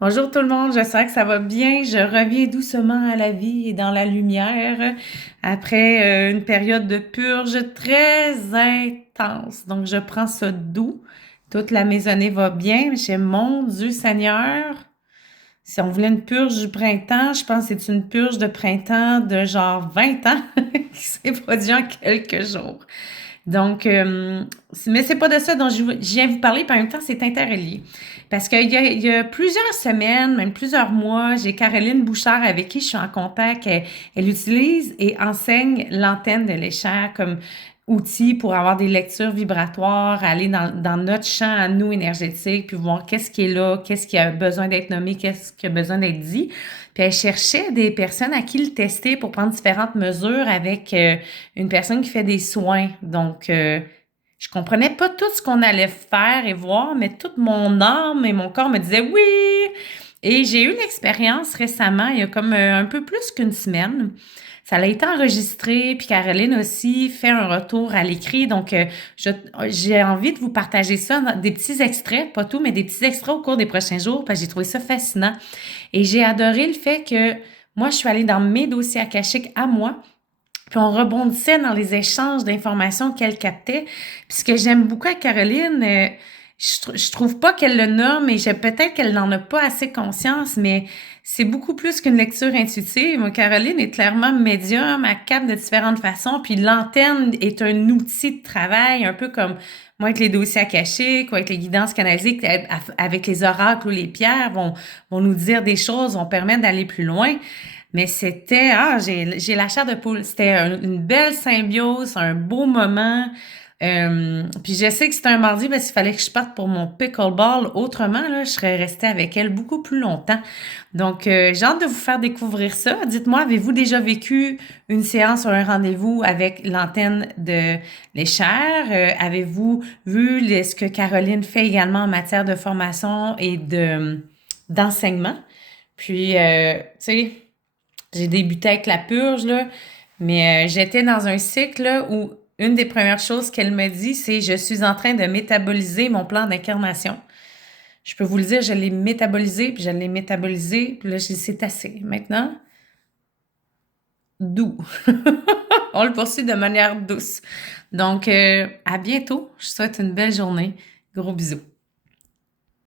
Bonjour tout le monde, j'espère que ça va bien. Je reviens doucement à la vie et dans la lumière après une période de purge très intense. Donc je prends ça doux. Toute la maisonnée va bien. J'ai mon Dieu Seigneur. Si on voulait une purge du printemps, je pense que c'est une purge de printemps de genre 20 ans qui s'est produite en quelques jours. Donc, mais c'est pas de ça dont je viens vous parler, puis en même temps, c'est interrelié. Parce qu'il y a plusieurs semaines, même plusieurs mois, j'ai Caroline Bouchard avec qui je suis en contact. Elle utilise et enseigne l'antenne de l'échelle comme outil pour avoir des lectures vibratoires, aller dans notre champ à nous énergétique, puis voir qu'est-ce qui est là, qu'est-ce qui a besoin d'être nommé, qu'est-ce qui a besoin d'être dit. Puis elle cherchait des personnes à qui le tester pour prendre différentes mesures avec une personne qui fait des soins. Donc, je comprenais pas tout ce qu'on allait faire et voir, mais toute mon âme et mon corps me disaient oui. Et j'ai eu l'expérience récemment, il y a comme un peu plus qu'une semaine. Ça a été enregistré, puis Caroline aussi fait un retour à l'écrit. Donc, j'ai envie de vous partager ça, des petits extraits, pas tout, mais des petits extraits au cours des prochains jours, parce que j'ai trouvé ça fascinant. Et j'ai adoré le fait que moi, je suis allée dans mes dossiers akashiques à moi, puis on rebondissait dans les échanges d'informations qu'elle captait. Puis ce que j'aime beaucoup à Caroline, je trouve pas qu'elle le nomme et peut-être qu'elle n'en a pas assez conscience, mais c'est beaucoup plus qu'une lecture intuitive. Moi, Caroline est clairement médium, elle capte de différentes façons, puis l'antenne est un outil de travail, un peu comme moi avec les dossiers akashiques ou avec les guidances canaliques, avec les oracles ou les pierres vont nous dire des choses, vont permettre d'aller plus loin. Mais c'était, j'ai la chair de poule. C'était une belle symbiose, un beau moment. Puis je sais que c'était un mardi parce qu'il fallait que je parte pour mon pickleball. Autrement, là, je serais restée avec elle beaucoup plus longtemps. Donc, j'ai hâte de vous faire découvrir ça. Dites-moi, avez-vous déjà vécu une séance ou un rendez-vous avec l'antenne de l'échère? Avez-vous vu ce que Caroline fait également en matière de formation et d'enseignement? Puis, tu sais, j'ai débuté avec la purge, là, mais j'étais dans un cycle là, où une des premières choses qu'elle me dit, c'est je suis en train de métaboliser mon plan d'incarnation. Je peux vous le dire, je l'ai métabolisé, puis je l'ai métabolisé, puis là, je dis, c'est assez. Maintenant, doux. On le poursuit de manière douce. Donc, à bientôt. Je vous souhaite une belle journée. Gros bisous.